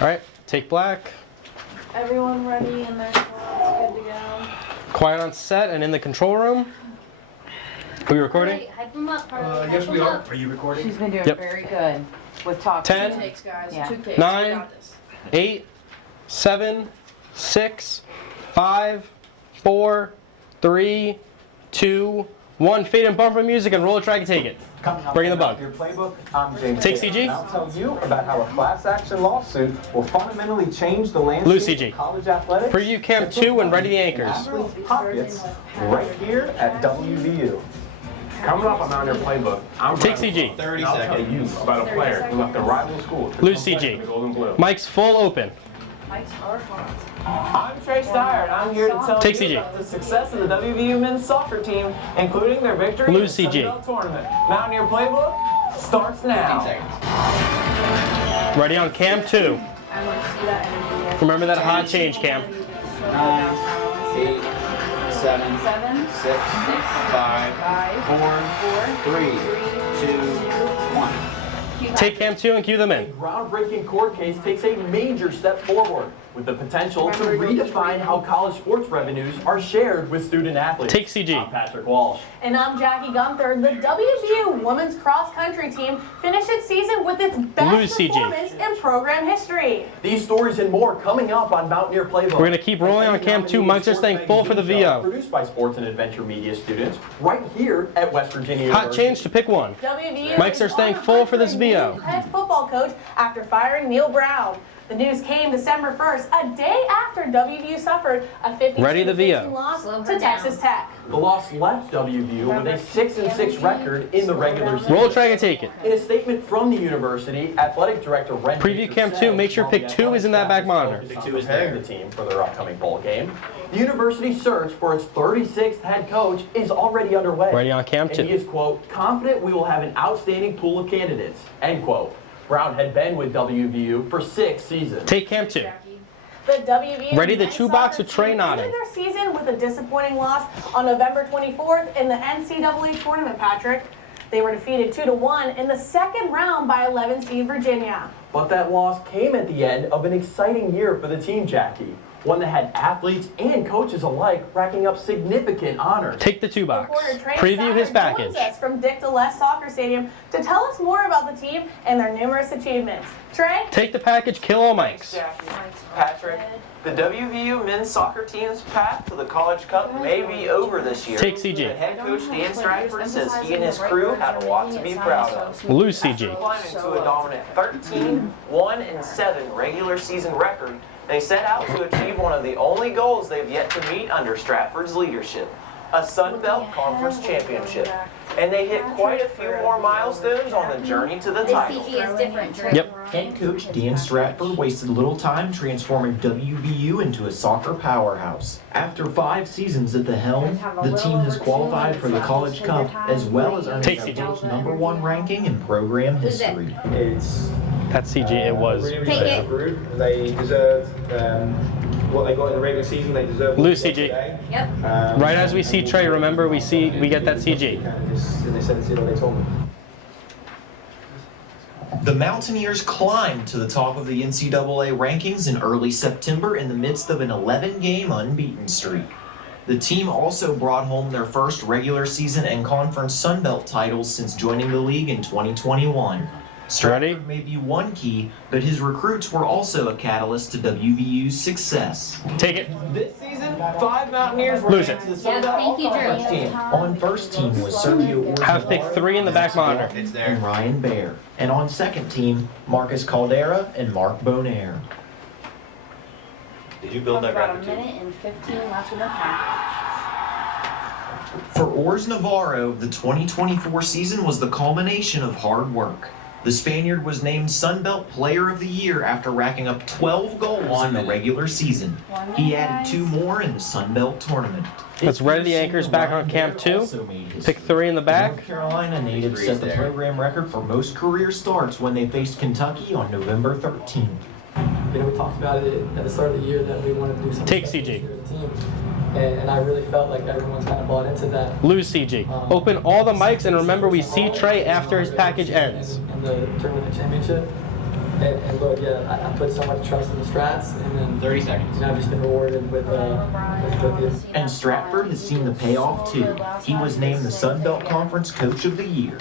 All right, take black. Everyone ready in their spots, good to go. Quiet on set and in the control room. Are we recording? Wait, hype them up, Harley. Yes, we are. Are you recording? She's been doing Yep. very good with talking. 10, Two takes, guys. Yeah. 2 takes. 9, We got this. 8, 7, 6, 5, 4, 3, 2, 1. Fade and bumper music and roll a track and take it. Bring in the bug. Your playbook. I'm James. Take Taylor, CG. and I'll tell you about how a class action lawsuit will fundamentally change the landscape Lose CG. of college athletics. Preview Camp 2 and ready the anchors. Athletes' pockets right here at WVU. Coming up on Mountaineer Playbook, I'm Take running CG. 30 seconds. I'll tell you about a player who left a rival school to Lose come play CG. for the Golden Blue. Mike's full open. Mike's are hot. I'm Trey Steyer, and I'm here to tell Take you CG. about the success of the WVU men's soccer team, including their victory Lose in the CG. Sun Belt Tournament. Mountaineer Playbook starts now. Ready on Camp 2. I want to see that energy. Remember that hot change, Cam. 9, 8, 7, 7, 6, 5, 4, 3, 2, 1. Take Camp 2 and cue them in. Groundbreaking court case takes a major step forward with the potential to redefine how college sports revenues are shared with student athletes. Take CG. I'm Patrick Walsh. And I'm Jackie Gunther. The WVU women's cross country team finished its season with its Lose best CG. performance in program history. These stories and more coming up on Mountaineer Playbook. We're gonna keep rolling on Camp 2. Mics are staying full for the VO. Produced by Sports and Adventure Media students right here at West Virginia Hot University. change to pick one. WVU Mics are staying full for this VO. Head football coach after firing Neil Brown. The news came December 1st, a day after WVU suffered a 52-15 loss to Texas Tech. The loss left WVU with a 6-6 record in the regular season. Roll track and take it. In a statement from the university, athletic director Ren Preview Camp 2. Make sure pick 2 is in that back monitor. Pick 2 is preparing the team for their upcoming bowl game. The university search for its 36th head coach is already underway. Ready on Camp And 2. he is, quote, confident we will have an outstanding pool of candidates, end quote. Brown had been with WVU for 6 seasons. Take Camp 2. The WVU Ready the men's 2 box soccer with Trey team nodding. ended their season with a disappointing loss on November 24th in the NCAA tournament, Patrick. They were defeated 2-1 in the second round by 11 seed Virginia. But that loss came at the end of an exciting year for the team, Jackie. One that had athletes and coaches alike racking up significant honors. Take the 2 box. Reporter Trey Preview his Steyer package. joins us from Dick DeLess Soccer Stadium to tell us more about the team and their numerous achievements. Trey? Take the package, kill all mics. Jackie, Patrick, the WVU men's soccer team's path to the College Cup may be over this year. Take But CG. head coach Dan Stratford says he and his crew had a lot to be proud of. Lose CG. Climbing to a dominant 13-1-7 regular season record, they set out to achieve one of the only goals they've yet to meet under Stratford's leadership, a Sun Belt Conference championship. And they hit quite a few more milestones on the journey to the This title. CG is different. Trey. Yep. Head coach Dan Stratford wasted little time transforming WVU into a soccer powerhouse. After 5 seasons at the helm, the team has qualified for the College Cup as well as earning Take the CG. #1 ranking in program Who's it? history. It's That's CG. It was. really, Take really it. rude. They deserved what they got in the regular season. They deserve what Lose they got CG. today. Yep. Right as we see Trey, remember we get that CG. And they said it's what they told me. The Mountaineers climbed to the top of the NCAA rankings in early September in the midst of an 11-game unbeaten streak. The team also brought home their first regular season and conference Sun Belt titles since joining the league in 2021. Stratford may be one key, but his recruits were also a catalyst to WVU's success. Take it. This season, 5 Mountaineers were Lose named it. to the Sun Yeah, Belt thank you, Drew. All-Conference team. On first team was Sergio Have pick 3 in the back monitor. It's there. and Ryan Baer. And on second team, Marcus Caldera and Mark Bonaire. Did you build that About a record too? minute and 15 left in the package. For Ors Navarro, the 2024 season was the culmination of hard work. The Spaniard was named Sun Belt Player of the Year after racking up 12 goals in the regular season. He added 2 more in the Sun Belt tournament. Let's ready the anchors back on Camp 2. Pick 3 in the back. North Carolina native set the program record for most career starts when they faced Kentucky on November 13th. You know, we talked about it at the start of the year that we wanted to do something Take special CG. for the team, and I really felt like everyone's kind of bought into that. Lose CG. Open all the mics and remember we see Trey after his package ends. In the tournament championship, And look, yeah, I put so much trust in the Strats, and then 30 seconds. I've just been rewarded with this. And Stratford has seen the payoff too. He was named the Sun Belt Conference Coach of the Year.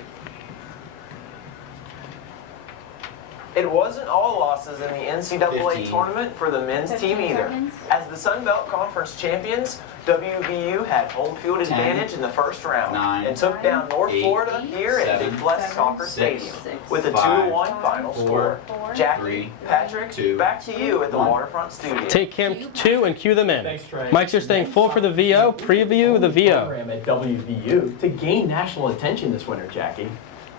It wasn't all losses in the NCAA 15. tournament for the men's team either. As the Sun Belt Conference champions, WVU had home field advantage in the first round 9, and took down North 8, Florida here at 7, Big Bless Soccer 6, Stadium with a 5, 2-1 final 4, score. Jackie, 3, Patrick, 2, back to you at the 1. Waterfront Studio. Take Cam 2 and cue them in. Thanks, Trey. Mics are staying full for the VO. Preview the VO. Program at WVU to gain national attention this winter, Jackie.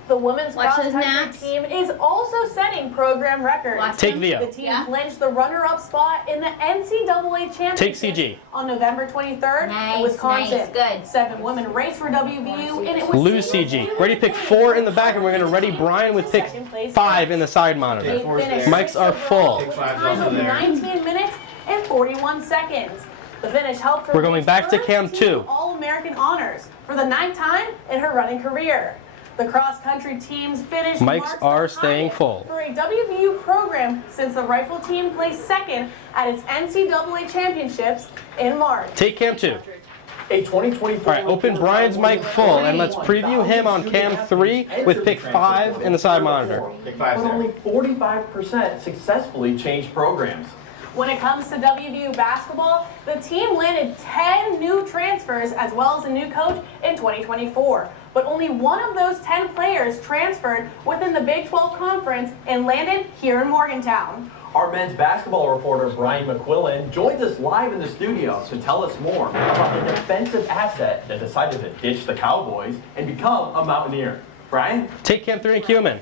The women's Watch those cross-country naps. team is also setting program records. Watch Take them. VO. The team Yeah. clinched the runner-up spot in the NCAA championship Take CG. on November 23rd Nice, in Wisconsin. nice, good. 7 women raced for WVU, and it was Lose CG. Ready pick 4 in the back, and we're going to ready Brian with pick 5 in the side monitor. They finished Mics are full. with a time of 19 minutes and 41 seconds. The finish helped her We're going reach back to her Cam team 2. All-American honors for the 9th time in her running career. The cross-country teams finished Mics marks are the staying highest full. for a WVU program since the rifle team placed second at its NCAA championships in March. Take Cam 2. A 2024. All right, open Brian's mic full, and let's preview him on Cam 3 with pick 5 in the side monitor. Pick 5 But there. only 45% successfully changed programs. When it comes to WVU basketball, the team landed 10 new transfers as well as a new coach in 2024. But only one of those 10 players transferred within the Big 12 Conference and landed here in Morgantown. Our men's basketball reporter, Brian McQuillan, joins us live in the studio to tell us more about the defensive asset that decided to ditch the Cowboys and become a Mountaineer. Brian? Take Cam 3 and cue him in.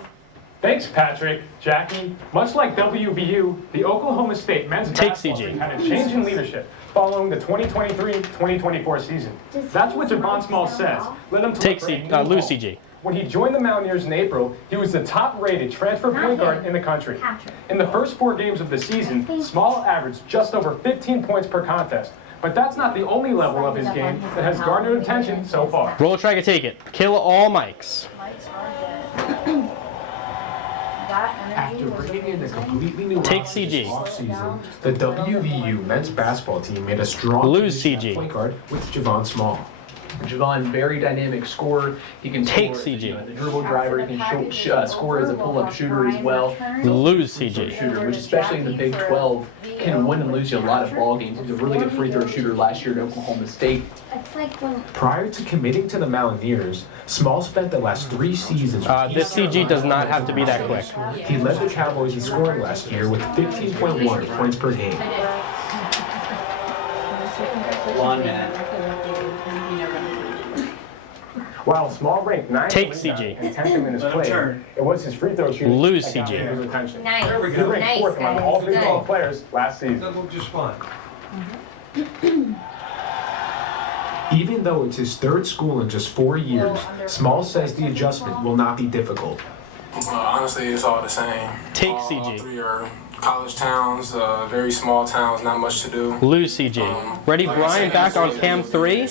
Thanks, Patrick. Jackie, much like WVU, the Oklahoma State men's Take basketball CG. team had a change in leadership following the 2023-2024 season. That's what Javon Small says. Let him Take lose CG. When he joined the Mountaineers in April, he was the top-rated transfer point guard in the country. In the first 4 games of the season, Small averaged just over 15 points per contest. But that's not the only level of his game that has garnered attention so far. Roll, track, and take it. Kill all mics. After bringing in a completely new Take roster CG. this offseason, the WVU men's basketball team made a strong Lose transition CG. at point guard with Javon Small. Javon, very dynamic scorer. He can Take score, CG. The dribble driver. He can score as a pull-up shooter as well. Lose CG. Shooter, which especially in the Big 12 can win and lose you a lot of ball games. He was a really good free throw shooter last year at Oklahoma State. It's like when Prior to committing to the Mountaineers, Small spent the last 3 seasons. This CG does not have to be that quick. He led the Cowboys in scoring last year with 15.1 points per game. 1 minute. While Small ranked 9th Take in the CG. league and 10th in minutes played, it was his free throw shooting Lose that got CG. his attention. nice, He ranked nice, 4th among guys, all Big good. 12 players last season. just fine. Even though it's his 3rd school in just 4 years, Small says the adjustment will not be difficult. Honestly, it's all the same. Take All CG. 3 are college towns, very small towns, not much to do. Lose CG. Ready, Brian, back on Cam 3.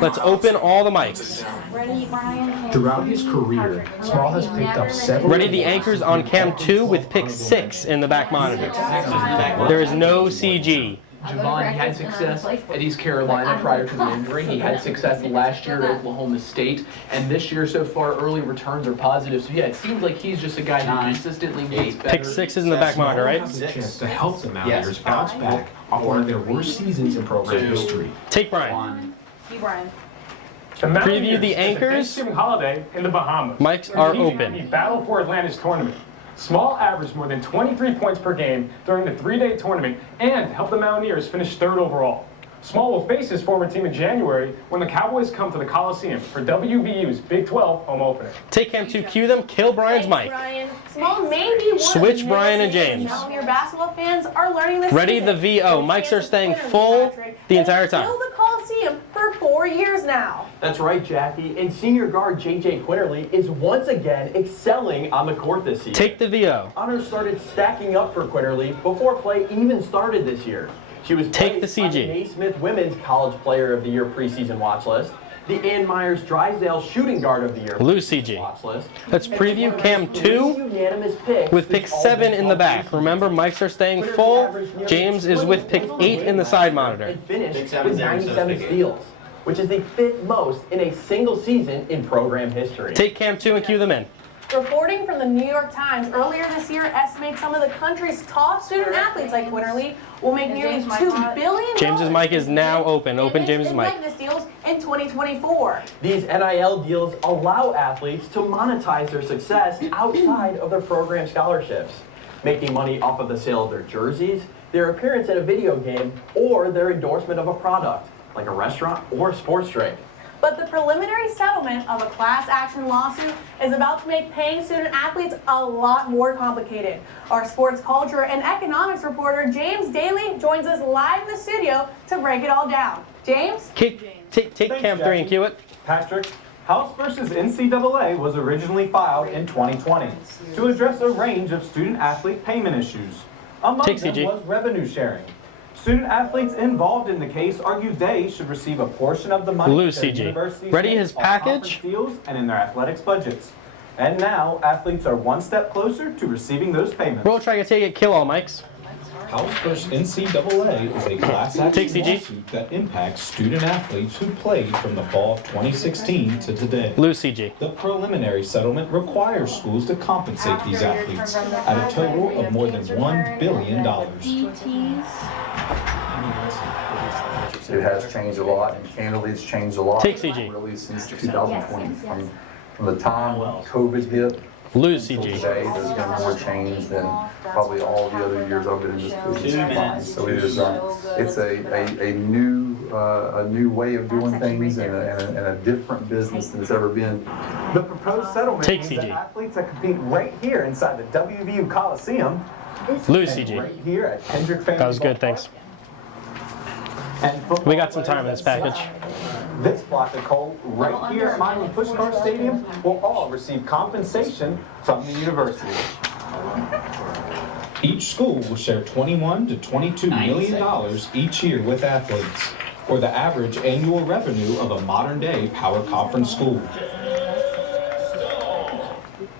Let's open all the mics. Ready, Brian? Throughout his career, Small has picked up 7. Ready, the anchors on Cam 2 with pick 6 in the back monitor. There is no CG. Javon, he had success at East Carolina prior to the injury. He had success last year at Oklahoma State. And this year so far, early returns are positive. So yeah, it seems like he's just a guy who consistently gets better. Pick 6 is in the back monitor, right? Has a chance to help the Mountaineers bounce back off one of their worst seasons in program history. Take Brian. You, Brian. The Mountaineers Preview the spent anchors. Thanksgiving holiday in the Bahamas. Mics are He open. battled for Atlanta's tournament. Small averaged more than 23 points per game during the 3-day tournament and helped the Mountaineers finish 3rd overall. Small will face his former team in January when the Cowboys come to the Coliseum for WVU's Big 12 home opener. Take Cam 2, cue them, kill Brian's Thanks, mic. Brian. Small may be one Switch of the Brian and newest James. Mountaineer basketball fans are learning this Ready, season. the VO. Mics are staying full the entire time. Still the Coliseum for 4 years now. That's right, Jackie. And senior guard J.J. Quinterly is once again excelling on the court this season. Take the VO. Honors started stacking up for Quinterly before play even started this year. She was Take placed the on CG. Naismith Women's College Player of the Year preseason watch list the Ann Myers Drysdale Shooting Guard of the Year. Lose CG. Watch list. Let's preview Cam 2 Unanimous picks with pick 7 in the back. Remember, mics are staying full. James is with pick 8 in the side monitor. And finished with 97 steals, which is the 5th most in a single season in program history. Take Cam 2 and cue them in. Reporting from the New York Times earlier this year estimates some of the country's top student athletes like Quinterly will make nearly $2 billion. James's mic is now open. Open James's mic. Likeness deals in 2024. These NIL deals allow athletes to monetize their success outside of their program scholarships, making money off of the sale of their jerseys, their appearance in a video game, or their endorsement of a product, like a restaurant or a sports drink. But the preliminary settlement of a class action lawsuit is about to make paying student athletes a lot more complicated. Our sports culture and economics reporter James Daly joins us live in the studio to break it all down. James? Take Cam 3 and cue it. Patrick, House versus NCAA was originally filed in 2020 to address a range of student-athlete payment issues. Among them was revenue sharing. Student athletes involved in the case argue they should receive a portion of the money Lose their CG. universities Ready make his on package? conference deals and in their athletics budgets. And now athletes are one step closer to receiving those payments. Roll, try to take it. Kill all mics. House vs. NCAA is a class action lawsuit that impacts student athletes who played from the fall of 2016 to today. Lose CG. The preliminary settlement requires schools to compensate these athletes at a total of more than $1 billion. It has changed a lot, and candidly, it's changed a lot. Take CG. Really, since 2020, from the time COVID hit. Lose until CG. Today, there's been more change than probably all the other years I've been in this business combined. So it is, it's a new way of doing things and a different business than it's ever been. The proposed settlement Take means that CG. athletes that compete right here inside the WVU Coliseum, Lose and CG. right here at Kendrick Family That was good, Ballpark, thanks. and football We got some time in this package. This block of coal right here at Miami Pushcart Stadium will all receive compensation from the university. Each school will share $21 to $22 million each year with athletes, or the average annual revenue of a modern-day power conference school.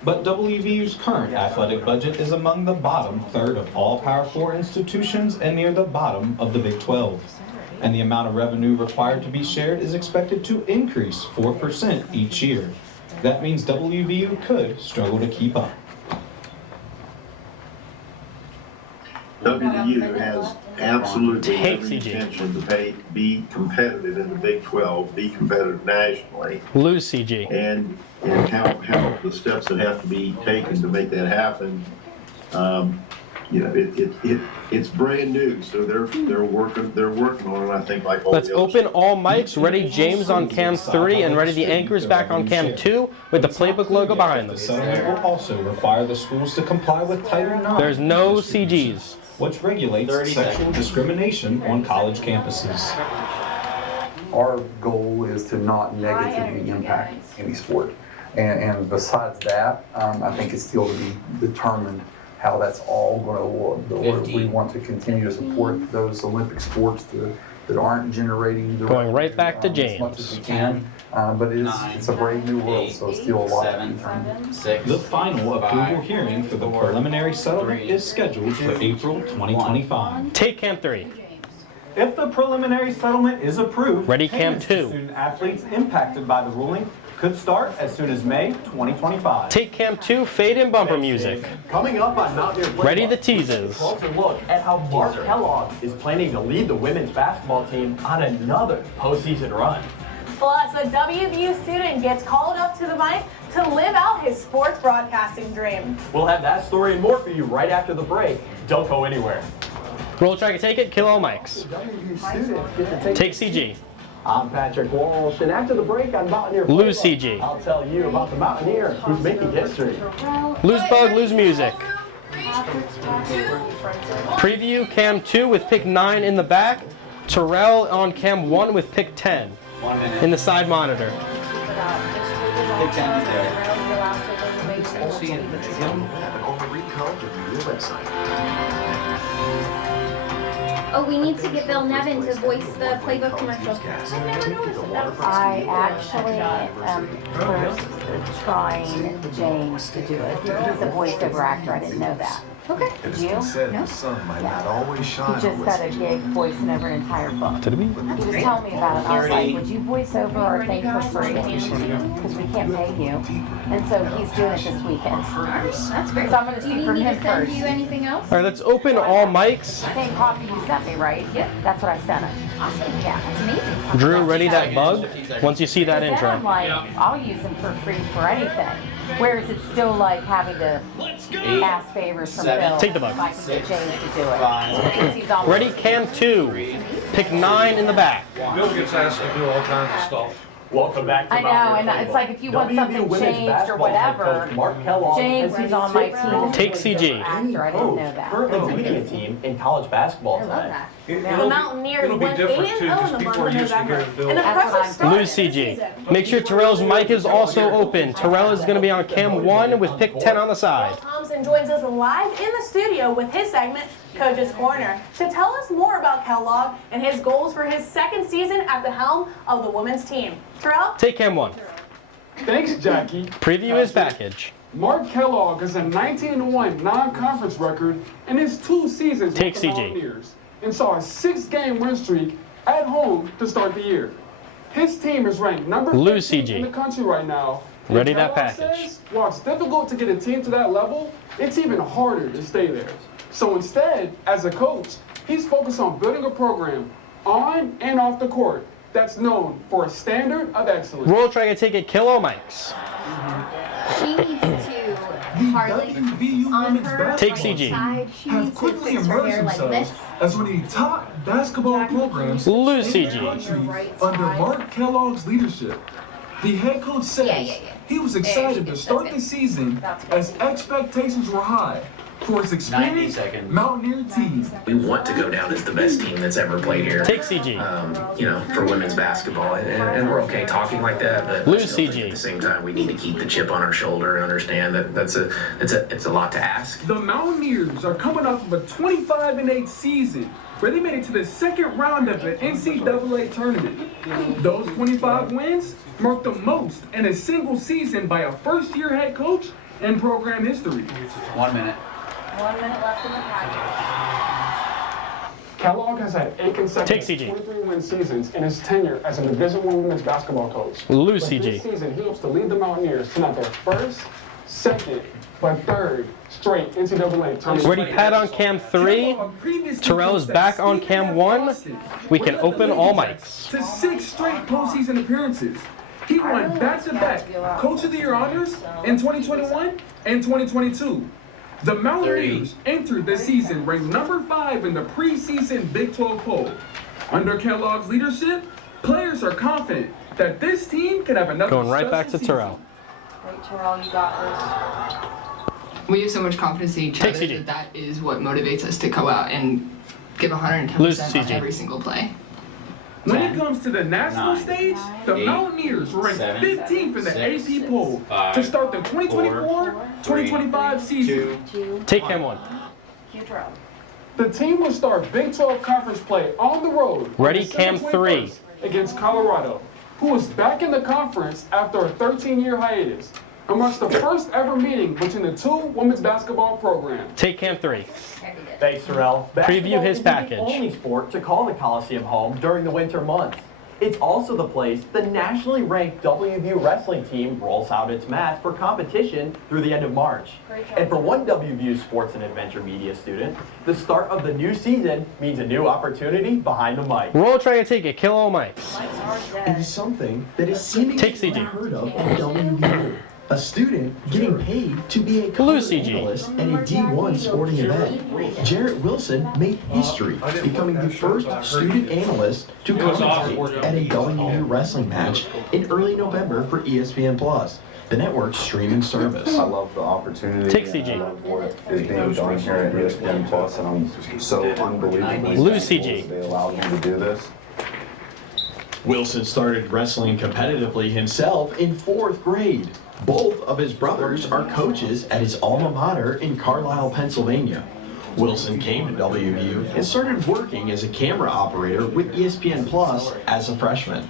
But WVU's current athletic budget is among the bottom third of all Power 4 institutions and near the bottom of the Big 12. And the amount of revenue required to be shared is expected to increase 4% each year. That means WVU could struggle to keep up. WVU has absolutely Take every CG. intention to be competitive in the Big 12, be competitive nationally, Lose CG. and how the steps that have to be taken to make that happen. It's brand new, so they're working on it. I think like all Let's the other open all mics. Ready James on Cam 3 and ready the anchors back on Cam 2 with the Playbook logo behind The them. settlement will also require the schools to comply with Title IX. There's no CGs. Which regulates sexual discrimination on college campuses. Our goal is to not negatively impact any sport. And besides that, I think it's still to be determined how that's all going to look. We want to continue to support those Olympic sports that aren't generating the Going right back to as much as we can. But it's a brave new world, so still a lot to be determined. The final approval hearing for the preliminary settlement is scheduled for April 2025. Take Cam 3. If the preliminary settlement is approved, Ready, Cam payments to 2. student athletes impacted by the ruling could start as soon as May 2025. Take Cam 2, fade in bumper music. Coming up on Mountaineer Playbook, Ready the teases. closer look at how Mark Kellogg is planning to lead the women's basketball team on another postseason run. Plus, a WVU student gets called up to the mic to live out his sports broadcasting dream. We'll have that story and more for you right after the break. Don't go anywhere. Roll, try to take it. Kill all mics. WVU students get to take Take CG. I'm Patrick Walsh, and after the break on Mountaineer Playbook, Lose CG. I'll tell you about the Mountaineer who's making history. Lose bug, lose music. Preview Cam 2 with pick 9 in the back. Terrell on Cam 1 with pick 10 in the side monitor. Pick 10 is there. It's see it on the web and on the Reed College of your website. Oh, we need to get Bill Nevin to voice the Playbook commercial. I actually am first trying James to do it. He's a voiceover actor. I didn't know that. Okay. Did you? No. Yeah. He just got a gig voicing over an entire book. Did we? He was telling me about it. I was like, would you voice over our thing for free? Because we can't pay you. And so he's doing it this weekend. That's great. So I'm going to Do see you from need me him to send first. you anything else? All right, let's open all mics. Same copy you sent me, right? Yep. That's what I sent him. Awesome. Yeah. That's amazing. Drew, ready that bug? Once you see that Then I'm intro. like, I'll use him for free for anything. Whereas it's still like having to ask favors from Bill. Take the bug. If I can get James to do it. Since he's on Ready, cam 2. Pick 9 in the back. Bill gets asked to do all kinds of stuff. Welcome back to I know, and it's like if you want something changed or whatever, James, who's on my team, Take CG. actor, I didn't know that. Currently leading a team in college basketball tonight. The Mountaineers went 8-0 in the month of November. An That's impressive what I'm start Lose to the CG. season. Make sure Terrell's mic is also open. Terrell is going to be on cam 1 with pick 10 on the side. Thompson joins us live in the studio with his segment, Coach's Corner, to tell us more about Kellogg and his goals for his second season at the helm of the women's team. Terrell? Take cam 1. Thanks, Jackie. Preview his package. Mark Kellogg has a 19-1 non-conference record in his 2 seasons Take with the CG. Mountaineers and saw a 6-game win streak at home to start the year. His team is ranked number Lose 15 CG. in the country right now. Ready And that Kellogg package. says, while it's difficult to get a team to that level, it's even harder to stay there. So instead, as a coach, he's focused on building a program on and off the court that's known for a standard of excellence. Roll try to take it. Kill all mics. She needs to Harley on her Take right CG. side. She Have needs to quickly fix her immersed hair like themselves this. as one of the top basketball programs Lose in the CG. country under Mark Kellogg's leadership. The head coach says he was excited to start the season as expectations were high for his experienced Mountaineer team. We want to go down as the best team that's ever played here. Take CG. You know, for women's basketball, and we're okay talking like that. But Lose I still think CG. At the same time, we need to keep the chip on our shoulder and understand that it's a lot to ask. The Mountaineers are coming off of a 25-8 season where they made it to the second round of the NCAA tournament. Those 25 wins mark the most in a single season by a first-year head coach in program history. 1 minute. 1 minute left in the package. Kellogg has had 8 consecutive Take CG. 23-win seasons in his tenure as a Division I women's basketball coach. Lose But CG. This season, he hopes to lead the Mountaineers to not their first, second, but third straight NCAA tournament. Ready, Pat on cam 3. Terrell is back on cam 1. We can open all mics. To 6 straight postseason appearances. He won back-to-back Coach of the Year honors in 2021 and 2022. The Mountaineers entered the season ranked number 5 in the preseason Big 12 poll. Under Kellogg's leadership, players are confident that this team can have another Going right back to special Terrell. Wait, Terrell, you got this. We have so much confidence in each Take other CG. that is what motivates us to go out and give 110% Lose on CG. every single play. When it comes to the national stage, the Mountaineers ranked 15th in the AP poll to start the 2024-2025 season. Take cam 1. The team will start Big 12 conference play on the road. on Ready, December cam 3. 21st Against Colorado, who is back in the conference after a 13-year hiatus, and marks the first ever meeting between the 2 women's basketball programs. Take cam 3. Thanks, Terrell. Preview his Basketball package. isn't the only sport to call the Coliseum home during the winter months. It's also the place the nationally ranked WVU wrestling team rolls out its mats for competition through the end of March. And for one WVU sports and adventure media student, the start of the new season means a new opportunity behind the mic. Roll try to take it. Kill all mics. It is something that is seemingly Take CG. unheard of at WVU. A student getting paid to be a color Lose CG. analyst at a D1 sporting event. Jarrett Wilson made history, becoming the first student analyst to commentate at a WVU wrestling match in early November for ESPN+, the network's streaming service. I love the opportunity. Take CG. I love what is being done here at ESPN Plus, and I'm so unbelievably Lose thankful CG. they allowed me to do this. Wilson started wrestling competitively himself in 4th grade. Both of his brothers are coaches at his alma mater in Carlisle, Pennsylvania. Wilson came to WVU and started working as a camera operator with ESPN Plus as a freshman.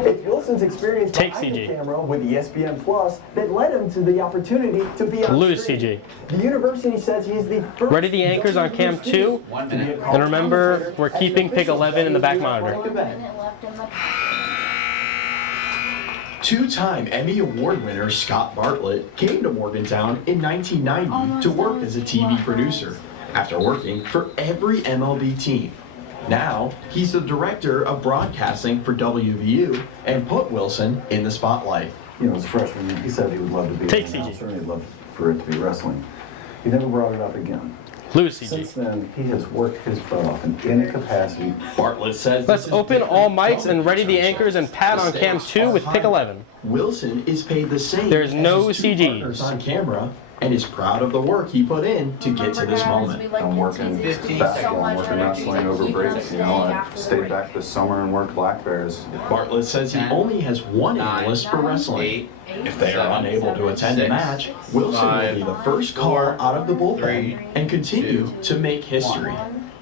It's Wilson's experience behind the camera with ESPN Plus that led him to the opportunity to be on Lose screen. CG. The university says he is the first Ready the anchors on cam 2. And remember, we're keeping pick 11 in the back monitor. Two-time Emmy Award winner Scott Bartlett came to Morgantown in 1990 to work as a TV producer after working for every MLB team. Now, he's the director of broadcasting for WVU and put Wilson in the spotlight. You know, as a freshman, he said he would love to be Take an CG. announcer and he'd love for it to be wrestling. He never brought it up again. Lose CG. Since then, he has worked his butt off in any capacity. Bartlett says Let's open all mics and ready the anchors and Pat on cam 2 with pick 11. Wilson is paid the same There's no as his two CGs. partners on camera and is proud of the work he put in to get to this moment. I'm working basketball, I'm working wrestling over breaks. You know, I stayed back this summer and worked Black Bears. Bartlett says he only has one analyst for wrestling. If they are unable to attend a match, Wilson will be the first call out of the bullpen and continue to make history.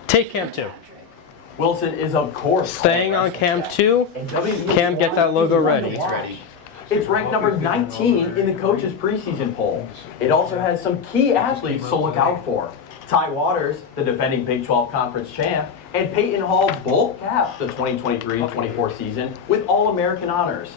Take cam 2. Wilson is, of course, Staying on cam 2. Cam, get that logo ready. It's ranked number 19 in the coaches' preseason poll. It also has some key athletes to look out for. Ty Waters, the defending Big 12 Conference champ, and Peyton Hall both capped the 2023-24 season with All-American honors.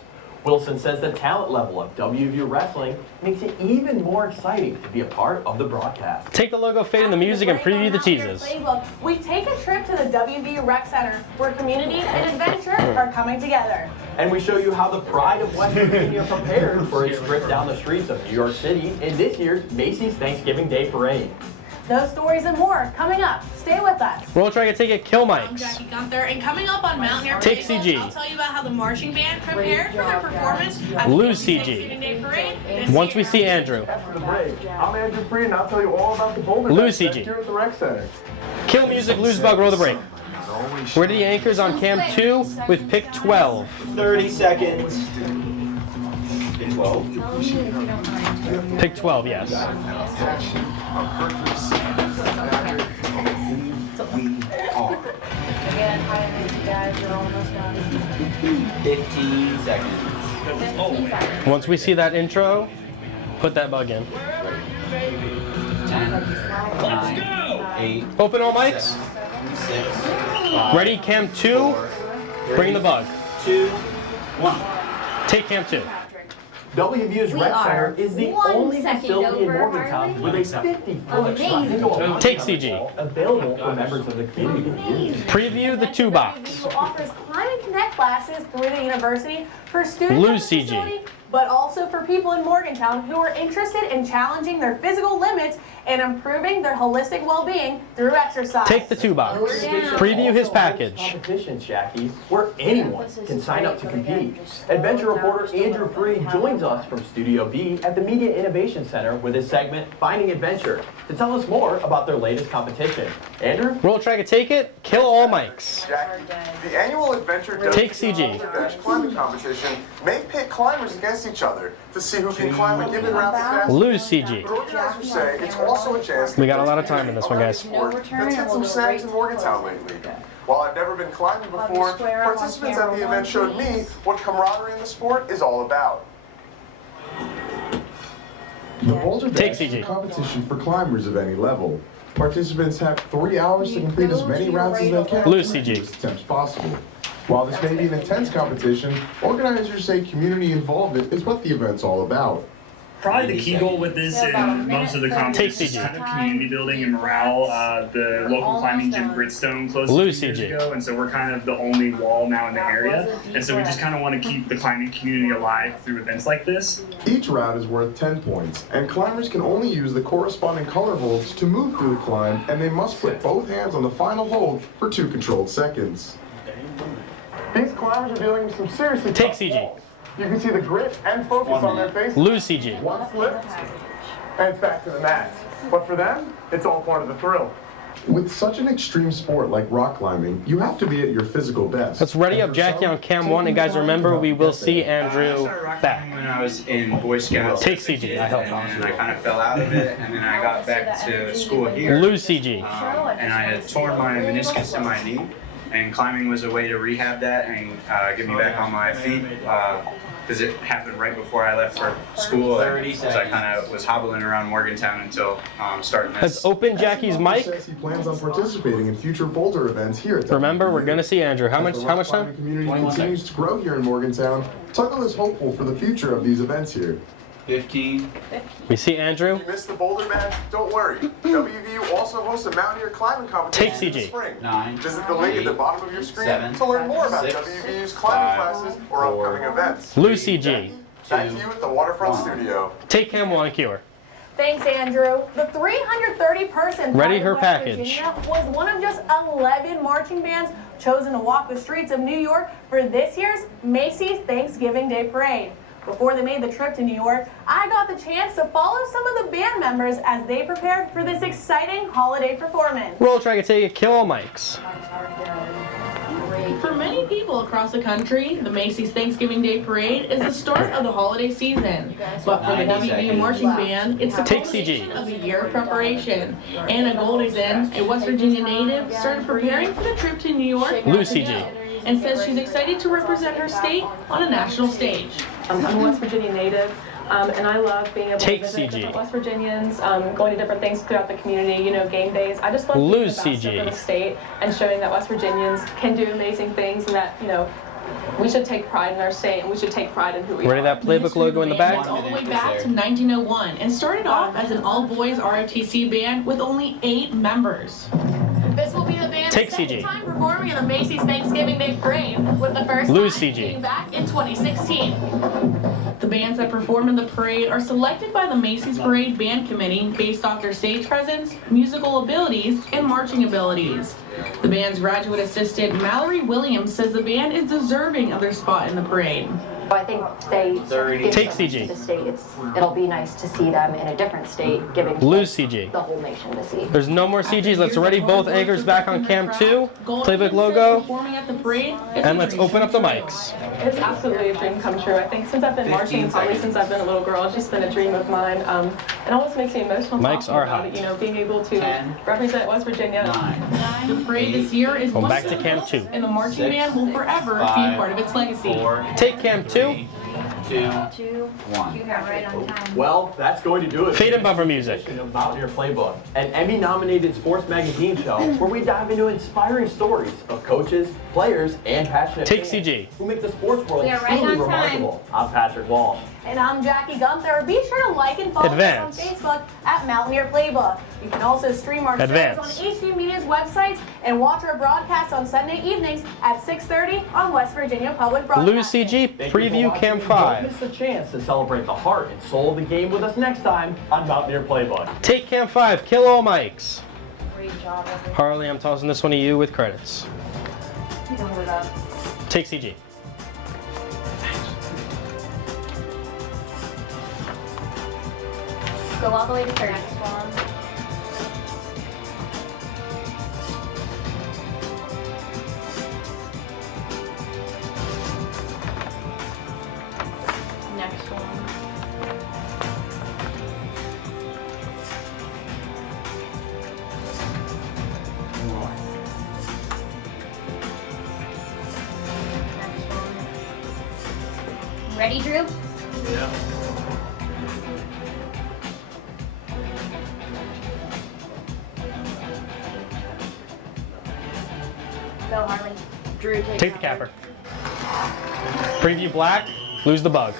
Wilson says the talent level of WVU wrestling makes it even more exciting to be a part of the broadcast. Take the logo, fade in the music, and preview the teases. Playbook, we take a trip to the WVU Rec Center, where community and adventure are coming together. And we show you how the pride of West Virginia prepared for its trip down the streets of New York City in this year's Macy's Thanksgiving Day Parade. Those stories and more coming up. Stay with us. Roll Track and Take It, kill I'm mics. Jackie Gunther, and coming up on Mountaineer Take Playbook, CG. I'll tell you about how the marching band prepared for their performance at the Lose Macy's CG. Thanksgiving Day Parade this Once we year. see Andrew. After the break, I'm Andrew Free, and I'll tell you all about the Boulder Lose Fest CG. here at the Rec Center. Kill music, lose bug, roll the break. Ready the anchors on cam 2 with pick 12. 30 seconds. Pick 12. Pick 12, yes. Again, hi, guys. You're almost done. 15 seconds. 15 seconds. Once we see that intro, put that bug in. 10, 9, 8, Open all mics. 6, 5, Ready, cam 2. Bring the bug. 2, 1. Take cam 2. WVU's We Rec are Center is the 1 only second facility in over, Morgantown with a 50-foot Amazing. Take CG. available for members of the community to use. Preview the 2 box. WVU offers Climb and Connect classes through the university for students Lose at the CG. facility, but also for people in Morgantown who are interested in challenging their physical limits and improving their holistic well-being through exercise. Take the 2 box. Preview his package. Competitions, Jackie, where anyone can sign up to compete. Adventure reporter Andrew Free joins us from Studio B at the Media Innovation Center with his segment Finding Adventure to tell us more about their latest competition. Andrew? Roll Track and Take It, kill all mics. Jackie, the annual Adventure Take CG. Dash climbing competition may pit climbers against each other to see who can climb a given route the fastest. Lose CG. But organizers say it's also a chance to We got a lot of time in this one, guys. that's hit some snags in Morgantown lately. While I've never been climbing before, participants at the event showed me what camaraderie in the sport is all about. The Boulder Take Dash is CG. a competition for climbers of any level. Participants have 3 hours to complete as many routes as they can. Lose to make the CG. most attempts possible. While this may be an intense competition, organizers say community involvement is what the event's all about. Probably the key goal with this and most of the competitions is kind of community building and morale. The local climbing gym Gritstone closed a few Lose years CG. ago, and so we're kind of the only wall now in the area. And so we just kind of want to keep the climbing community alive through events like this. Each route is worth 10 points, and climbers can only use the corresponding color holds to move through the climb, and they must put both hands on the final hold for 2 controlled seconds. These climbers are dealing with some seriously Take tough CG. walls. You can see the grit and focus on their faces. Lose CG. One slip, and it's back to the mat. But for them, it's all part of the thrill. With such an extreme sport like rock climbing, you have to be at your physical best. Let's ready up Jackie on cam 1, and guys remember we will see Andrew back. When I was in Boy Scouts. Take CG, I hope. And I kind of fell out of it, and then I got back to school here. Lose CG. And I had torn my meniscus in my knee, and climbing was a way to rehab that and get me back on my feet. Because it happened right before I left for school, as I kind of was hobbling around Morgantown until starting this. Let's open Jackie's mic. He plans on participating in future boulder events here at Remember, we're going to see Andrew. How much time? The community continues to grow here in Morgantown. Tuggle is hopeful for the future of these events here. 15. We see Andrew. If you missed the boulder match, don't worry. WVU also hosts a Mountaineer climbing competition Take in the CG. spring. 9. Visit the link at the bottom of your screen 7, to learn more about 6, WVU's climbing classes or upcoming events. Lose CG. Back to you at the Waterfront Studio. Take cam 1, Kewer. Thanks, Andrew. The 330-person Ready Pride her of West package. Virginia was one of just 11 marching bands chosen to walk the streets of New York for this year's Macy's Thanksgiving Day Parade. Before they made the trip to New York, I got the chance to follow some of the band members as they prepared for this exciting holiday performance. Roll Try to Take It, kill all mics. For many people across the country, the Macy's Thanksgiving Day Parade is the start of the holiday season. But for the WVU Marching Band, it's the culmination of a year of preparation. Anna Goldison, a West Virginia native, started preparing for the trip to New York Lose CG. and says she's excited to represent her state on a national stage. I'm a West Virginia native, and I love being able to visit different West Virginians, going to different things throughout the community, you know, game days. I just love being Lose the ambassador CG. for the state and showing that West Virginians can do amazing things and that, you know, we should take pride in our state and we should take pride in who we Ready are. that playbook logo in the back? All the way back to 1901 and started off as an all-boys ROTC band with only 8 members. This will be the band's Take second CG. time performing in the Macy's Thanksgiving Day Parade, with the first Lose time CG. being back in 2016. The bands that perform in the parade are selected by the Macy's Parade Band Committee based off their stage presence, musical abilities, and marching abilities. The band's graduate assistant, Mallory Williams, says the band is deserving of their spot in the parade. I think they give Take something CG. to the state. It'll be nice to see them in a different state, giving Lose CG. the whole nation to see. There's no more CGs. Let's ready both anchors back on cam 2. Playbook logo. Performing at the parade, And let's open up the mics. It's absolutely a dream come true. I think since I've been marching, probably since I've been a little girl, it's just been a dream of mine. It always makes me emotional Mics talking are about hot. it, you know, being able to represent West Virginia. The parade this year is Going one back of to the cam most, 2. and the marching band will forever be a part of its legacy. Take cam 2. 2, 1. You got right on time. Well, that's going to do it. Fade and bumper music. Of Mountaineer Playbook, an Emmy-nominated sports magazine show where we dive into inspiring stories of coaches, players, and passionate Take fans CG. who make the sports world We are right truly on time. remarkable. I'm Patrick Walsh. And I'm Jackie Gunther. Be sure to like and follow Advance. us on Facebook at Mountaineer Playbook. You can also stream our Advance. shows on HG Media's websites and watch our broadcasts on Sunday evenings at 6:30 on West Virginia Public Broadcasting. Lose CG. Thank you for Preview watching. cam Don't 5. miss the chance to celebrate the heart and soul of the game with us next time on Mountaineer Playbook. Take cam 5. Kill all mics. Great job, everyone. Harley, I'm tossing this one to you with credits. You can hold it up. Take CG. Go all the way to 30. Next one. Ready, Drew? Yeah. Go, Harley. Drew, Take the capper. Preview black. Lose the bug.